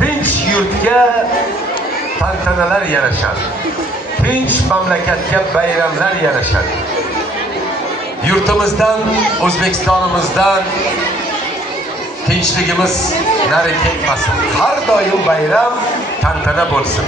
tinch yurtga tantanalar yarashadi. Tinch mamlakatga bayramlar yarashadi. Yurtimizdan, O'zbekistonimizdan tinchligimiz nari ketmasin. Har doim bayram, tantana bo'lsin.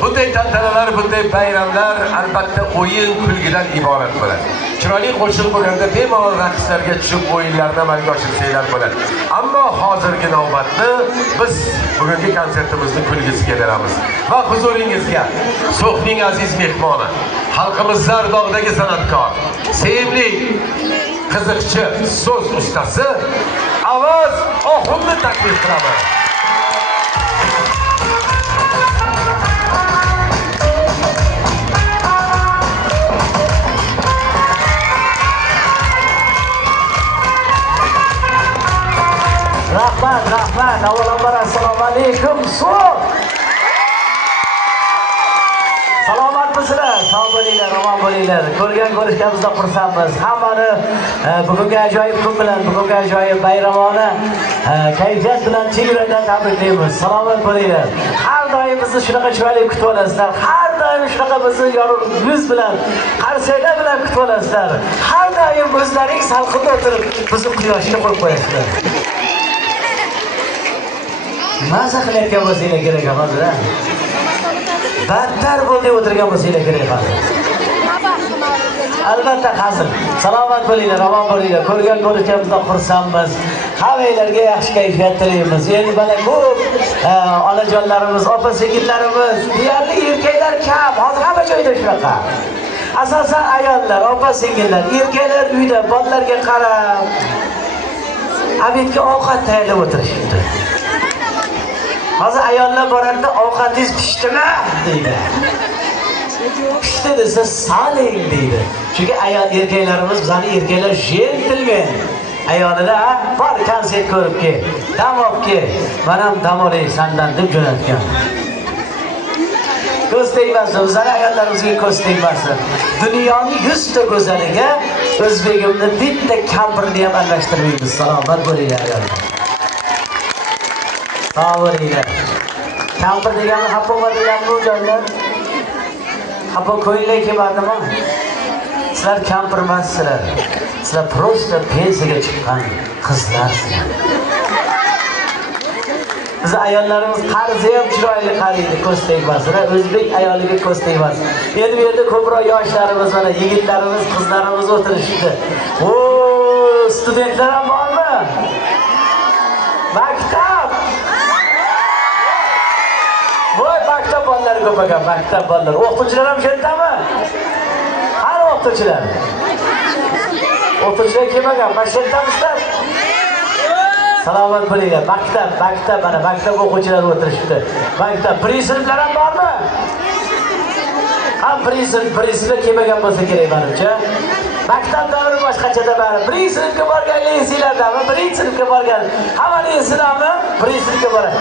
Bunday tantanalar, bunday bayramlar albatta o'yin, kulgidan iborat bo'ladi. Chiroyli qo'shiq bo'lganda bemalol raqslarga tushib o'yinlarni amalga oshirsangiz bo'ladi. Ammo hozirgi navbatni biz bugungi konsertimizni kulgisiga beramiz. Va huzuringizga So'xning aziz mehmoni, xalqimiz zardog'dagi san'atkor, sevimli qiziqchi so'z ustasi Avaz Oxunni taklif qilaman. Rahmat. Avvalambor assalomu alaykum. Salomatmisizlar? Sog' bo'linglar, omon bo'linglar. Ko'rishganimizda xursandmiz. Hammani bugungi ajoyib kun bilan, bugungi ajoyib bayramona kayfiyat bilan chin yurakdan tabriklaymiz. Salomat bo'linglar. Har doim bizni shunaqa chiroyli kutib olasizlar. Har doim shunaqa bizni yorug' yuz bilan, qarsaklar bilan kutib olasizlar. Har doim o'zlaring salqinda o'tirib bizni quyoshga qo'yib qo'yasizlar. Maza qilayotgan bo'lsanglar kerak hozir. Battar bo'lib o'tirgan bo'lsanglar kerak hozir. Albatta hazil. Salomat bo'linglar, omon bo'linglar. Ko'rishganimizdan xursandmiz. Hammanglarga yaxshi kayfiyat tilaymiz. Endi mana ko'p onajonlarimiz, opa-singillarimiz, deyarli erkaklar kam. Hozir hamma joyda shunaqa. Asosan ayollar, opa-singillar, erkaklar uyda bolalarga qarab, abidga ovqat tayyorlab o'tirishibdi. Hozir ayollar boradi, ovqatingiz pishdimi deydi. Pishdi desa soling deydi. Chunki erkaklarimiz, bizning erkaklar gentlemen. Ayolida bor konsert ko'rib kel, dam olib kel. Men ham dam olay sendan deb jo'natgan. Ko'z tegmasin, bizning ayollarimizga ko'z tegmasin. Dunyoning 100 ta go'zaliga o'zbegimni bitta kampirni ham aralashtirmaymiz. Salomat bo'linglar ayollar. Sağ olinglar. Kampir degani xapo'ma deganmi u joylar? Xapo ko'ngilga kelmadimi? Sizlar kampir emassizlar. Sizlar prosta pensiyaga chiqqan qizlarsizlar. Biz ayollarimiz qarzi ham chiroyli qaraydi, ko'z tegmaslar. O'zbek ayoliga ko'z tegmas. Endi bu yerda ko'proq yoshlarimiz, mana yigitlarimiz, qizlarimiz o'tirishdi. O, studentlar ham bormi? Maktab. Voy, maktab bolalari ko'p ekan, maktab bolalari. O'qituvchilar ham shetdami? Qani o'qituvchilar? O'qituvchilar kelmagan, mana shetdamisizlar? Salomat bo'linglar. Maktab, mana maktab o'quvchilari o'tirishibdi. Maktab sinflar ham bormi? Ham sinflar kelmagan bo'lsa kerak menimcha. Maktab davri boshqachada bari. Sinfga borganlar esinglardami? Sinfga borgan. Hammani esinglarmi? Sinfga boradi.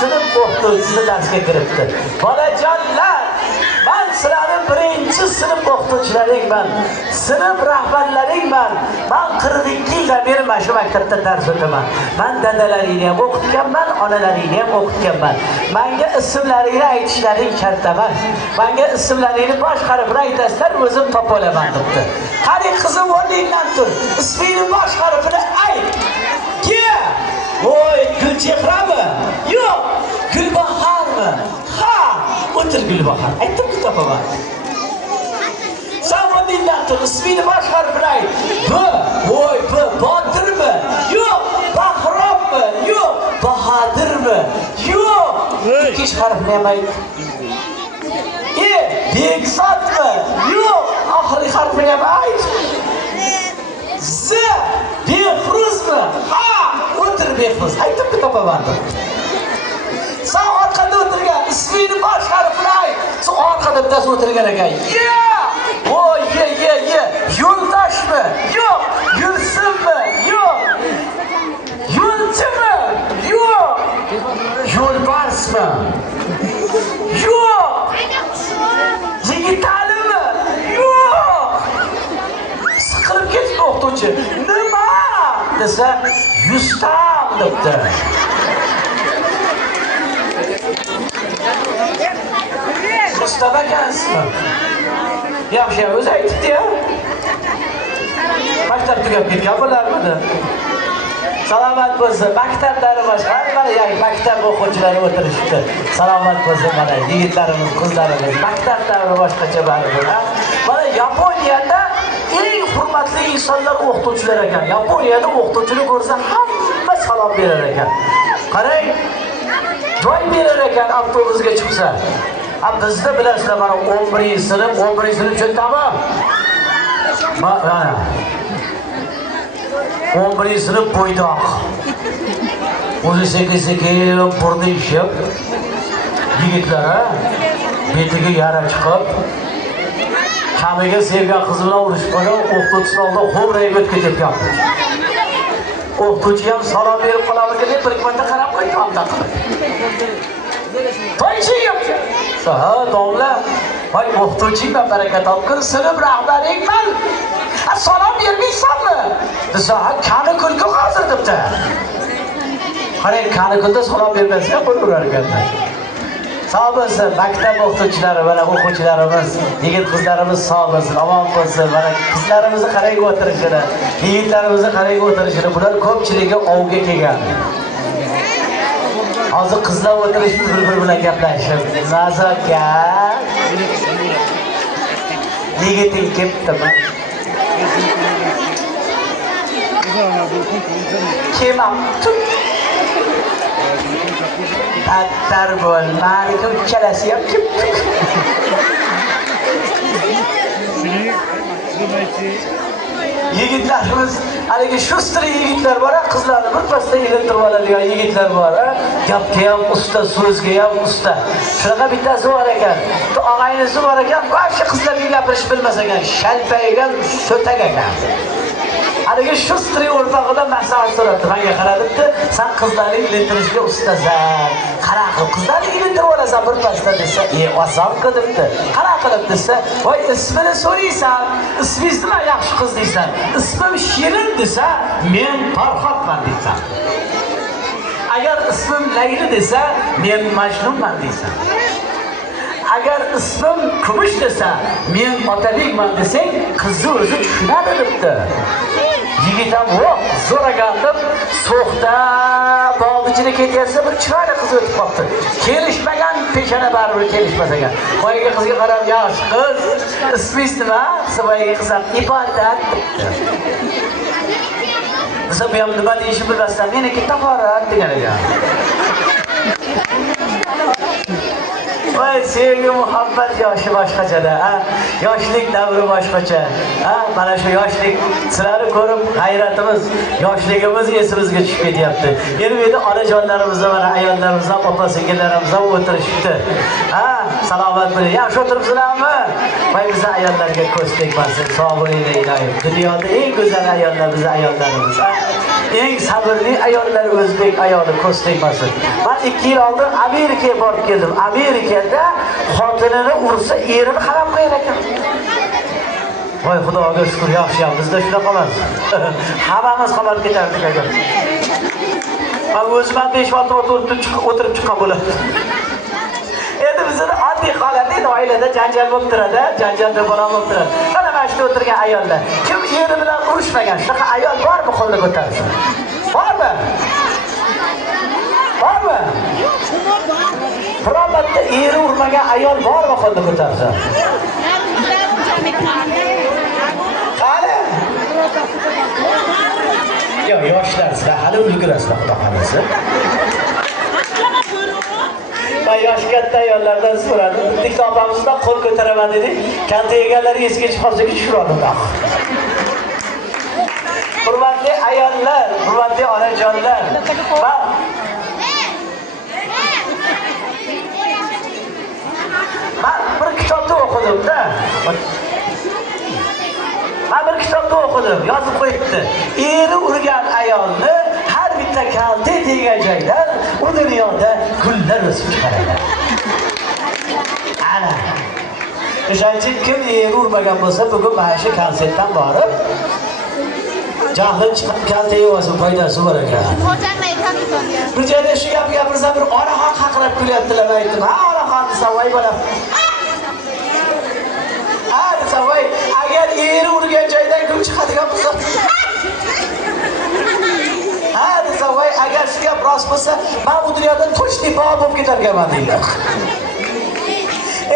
Sinf o'qituvchisi darsga kiribdi. Bolajonlar, men sizlarning birinchi sinf o'qituvchilaringman. Sinf rahbarlaringman. Men 42 yildan beri mana shu maktabda dars o'taman. Men dadalaringni ham o'qitganman, onalaringni ham o'qitganman. Menga ismlaringni aytishlaring shart emas. Menga ismlaringni bosh harfini aytasizlar, o'zim topolaman debdi. Qani qizim o'rningdan tur. Ismingni bosh harfini ayt. Ke? Voy, Gulchehrami? Yo'q, Gulbaharmi? Ha, o'tir Gulbahor. Aytdim-ku topaman. Sen o'rningdan tur, ismingni bosh harfini ayt. B, voy, B, Botirmi? Yo'q, Bahrommi? Yo'q, Bahodirmi? Yo'q. Ikkinchi harfini ham ayt. Bekzodmi? Yo'q, oxirgi harfini ham ayt. Z, Behruzmi? Ha, o'tir Behruz. Aytib-ku topaman. Sen orqada o'tirgan, ismingni bosh harfini ayt. Sen orqada bittasi o'tirgan ekan. Voy, ye. Yo'ldoshmi? Yo'q. Yursinmi? Yo'q. Yo'lchimi? Yo'q. Yo'lbarsmi? Yo'q. Yigitalimi? Yo'q. Siqilib ketdi o'qituvchi. Nima? Desa, Yustam debdi. Mustafa ekansiz. Yaxshi, o'zi aytibdi-ya. Maktab tugab ketgan bo'larmidi? Salomat bo'lsin. Maktablari boshqa, mana yangi maktab o'quvchilari o'tirishibdi. Salomat bo'lsin mana yigitlarimiz, qizlarimiz. Maktablari boshqacha baribir. Mana Yaponiyada eng hurmatli insonlar o'qituvchilar ekan. Yaponiyada o'qituvchini ko'rsa hamma salom berar ekan. Qarang, joy berar ekan avtobusga chiqsa. Bizda bilasizlar mana 11-sinf uchun tamom. Mana 11-sinf bo'ydoq. O'zi sekin burni ishib, yigitlar betiga yara chiqib, kamiga sevgan qiz bilan urushib qolgan, o'qituvchisi oldida xo'rayib o'tib ketayotgan. O'qituvchi ham salom berib qolarkan deb bir marta qarab qo'ydi hamda qilib. To'ychiyim. Ha, domla. Voy o'qituvchingman, baraka topgin, sinf rahbaringman. Salom bermaysanmi? Desa, qani kulku hozir debdi. Qarang, qani kulda salom bermasa bo'laverar ekan. Sog' bo'lsin, maktab o'qituvchilari, mana o'quvchilarimiz, yigit-qizlarimiz sog' bo'lsin, omon bo'lsin. Mana qizlarimizni qarang o'tirishini, yigitlarimizni qarang o'tirishini. Bular ko'pchiligi ovga kelgan. Hozir qizlar o'tirishib, bir-biri bilan gaplashib, nazokat. Yigiting kelibdimi? Kelmabdi. Battar bo'l, ma'lum uchalasi ham kelibdi. Yigitlarimiz, haligi shustri yigitlar bor, qizlarni bir pasda ilintirib oladigan yigitlar bor. Gapga ham usta, so'zga ham usta. Shunaqa bittasi bor ekan. Og'aynisi bor ekan, boshqa qizlarga gapirish bilmas ekan, shalpaygan, so'tak ekan. Haligi shustri o'rtog'idan maslahat so'rabdi. Menga qaradibdi, "Sen qizlarni ilintirishga ustasan. Qara qilib qizlarni ilintirib olasan bir pasda" desa, oson qilibdi. Qara qilib desa, "Voy, ismini so'raysan, ismingiz nima yaxshi qiz deysan. Ismim Shirin desa, men Farhodman deysan. Agar ismim Layli desa, men Majnunman deysan. Agar ismim Kumush desa, men Otabekman desang, qizni o'zi tushunadi" debdi. Yigit ham voq zo'ragan deb so'xda bog' ichida ketayotsa bir chiroyli qiz o'tib qolibdi. Kelishmagan peshona baribir kelishmas ekan. Boyaga qizga qarab, "Yaxshi qiz, ismingiz nima?" desa, boyaga qiz ham "Ibodat" debdi. Desa, bu ham nima deyishini bilmasdan, "Meniki Tahorat" degan ekan. Voy, sevgi, muhabbat yoshi boshqachada, yoshlik davri boshqacha. Mana shu yoshlik sizlarni ko'rib hayratimiz, yoshligimiz esimizga tushib ketyapti. Endi bu yerda onajonlarimiz va mana ayollarimiz ham, opa-singillarimiz ham o'tirishibdi. Salomat bo'ling. Yaxshi o'tiribsizlarmi? Voy, biz ayollarga ko'z tegmasin. Sog' bo'linglar iloyim. Dunyoda eng go'zal ayollar biz ayollarimiz. Eng sabrli ayollar o'zbek ayoli, ko'z tegmasin. Men 2 yil oldin Amerikaga borib keldim. Amerikada xotinini ursa, erini qarab qo'yar ekan. Voy, Xudoga shukr, yaxshi ham bizda shunaqa emas. Hammamiz qamalib ketardik agar. Men o'zim 5 vaqt o'tirib chiqqan bo'lardim. Endi bizning oddiy holat edi, oilada janjal bo'lib turadi, janjalda bola bo'lib turadi. Mana mana shu o'tirgan ayollar, kim eri bilan urushmagan, shunaqa ayol bormi qo'lni ko'tarsin? Bormi? Bormi? Birobatda eri urmagan ayol bormi qo'lni ko'tarsin? Qani? Yo'q, yoshlar, sizlar hali ulgurasizlar, xudo xolasa. Ben yosh katta ayollardan so'radim. Bitta opamizdan qo'l ko'taraman dedik. Kanta egalari esiga chiqsa tushiradi. Hurmatli ayollar, hurmatli onajonlar. Ben bir kitobda o'qidim-da. Ben bir kitobda o'qidim, yozib qo'yibdi. Eri urgan ayolni har bitta kalta degan joydan u dunyoda gullar o'sib chiqaradi. Ana. O'shancha kim eri urmagan bo'lsa, bugun mana shu konsertdan borib jahli chiqib kalta yeyotsa foydasi bor ekan. Bir joyda shu gap gapirsam, bir onaxon haqirab kulyaptilar, aytdim. Ha, onaxon desa, voy bolam. turgan bo'lsa ha desa voy agar shu gap rost bo'lsa men bu dunyodan to'shli bobo bo'lib ketar ekanman deydilar.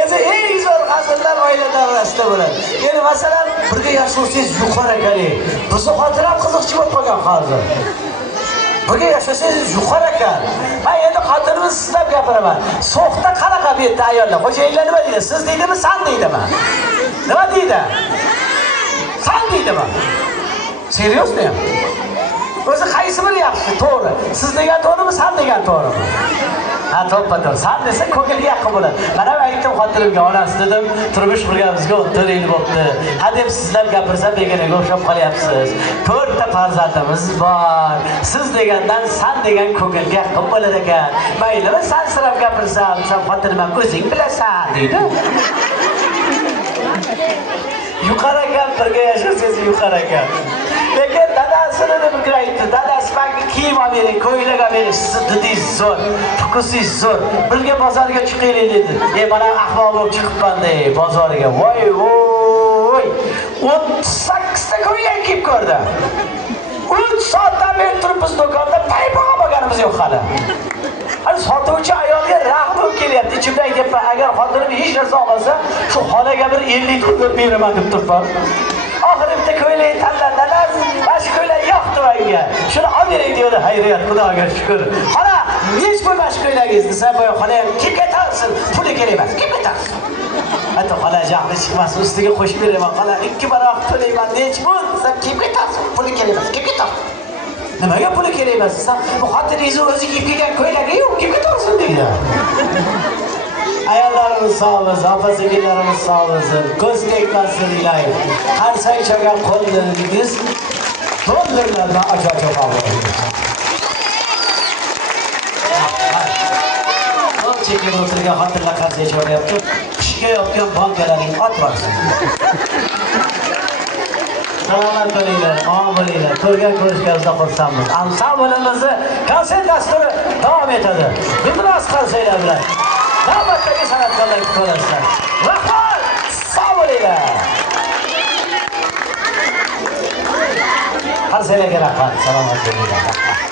Endi eng zo'r hazillar oila davrasida bo'ladi. Endi masalan birga yashovsiz yuqori akali. Bizni xotiram qiziqchi bo'lib qolgan hozir. Birga yashasangiz yuqori ekan. Men endi xotinimiz sizlab gapiraman. So'xda qanaqa bu yerda ayollar? Xo'jayinlar nima deydi? Siz deydimi, san deydimi? Nima deydi? San deydimi? Seriosmi? O'zi qaysi biri yaxshi? To'g'ri. Siz degan to'g'rimi, san degan to'g'rimi? Ha, to'ppa-to'g'ri. San desa ko'ngilga yaqin bo'ladi. Mana men aytdim xotinimga, onasi dedim, turmush qurganimizga 14 yil bo'ldi. Ha deb sizlar gapirsam begonaga o'xshab qolyapsiz. 4 ta farzandimiz bor. Siz degandan san degan ko'ngilga yaqin bo'lar ekan. Maylimi, san sirab gapirsam, san xotinim ham o'zing bilasan, deydi. Yuqori ekan, birga yashasangiz yuqori ekan. Lekin dadasini bir aytdi. Dadasi menga kiyim olib bering, ko'ylak olib bering. Sizni didingiz zo'r, tukusingiz zo'r. Birga bozorga chiqaylik dedi. Mana ahvol bo'lib chiqibman dey bozorga. Voy voy. 38 ta ko'ylak kiyib ko'rdi. 3 soatdan beri turibmiz do'konda, paypoq olganimiz yo'q hali. Hali sotuvchi ayolga rahmim kelyapti. Ichimda aytyapman, agar xotinim hech narsa olmasa, shu xolaga bir 50 dollar beraman deb turibman. Oxiri bitta ko'ylak tanladilar. Bash ko'ylak yo'qdi menga. Shuni olib bering dedi. Hayriyat, Xudoga shukr. Xola, hech bo'lmas ko'ylagingiz desa, boya xola ham kim ketarsin? Puli kerak emas. Kim ketarsin? Hatto xola jahli chiqmasin, ustiga qo'shib beraman. Xola 2 baroq to'layman. Nech pul? Desa, kim ketarsin? Puli kerak emas. Kim ketarsin? Nimaga puli kerak emas? Desa, bu xotiningizni o'zi kiyib kelgan ko'ylagi yo'q, kim ketarsin deydi. Ayollarimiz sog' bo'lsin, opa-singillarimiz sog' bo'lsin, ko'z tegmasin iloyim. Har saychagan qo'llaringiz dollarlardan ajoyib bo'lsin. Qo'l chekib o'tirgan xotinlar qarshi chorayapti. Qishga yotgan bonkalaring otmasin. Salomat bo'linglar, omon bo'linglar. Ko'rgan ko'rishganimizda xursandmiz. Ansamblimizning konsert dasturi davom etadi. Guldiroz konsertlar bilan. Navbatdagi san'atkorlar ko'rasizlar. Rahmat! Sog' bo'linglar. Har sanaga rahmat. Salomat bo'linglar.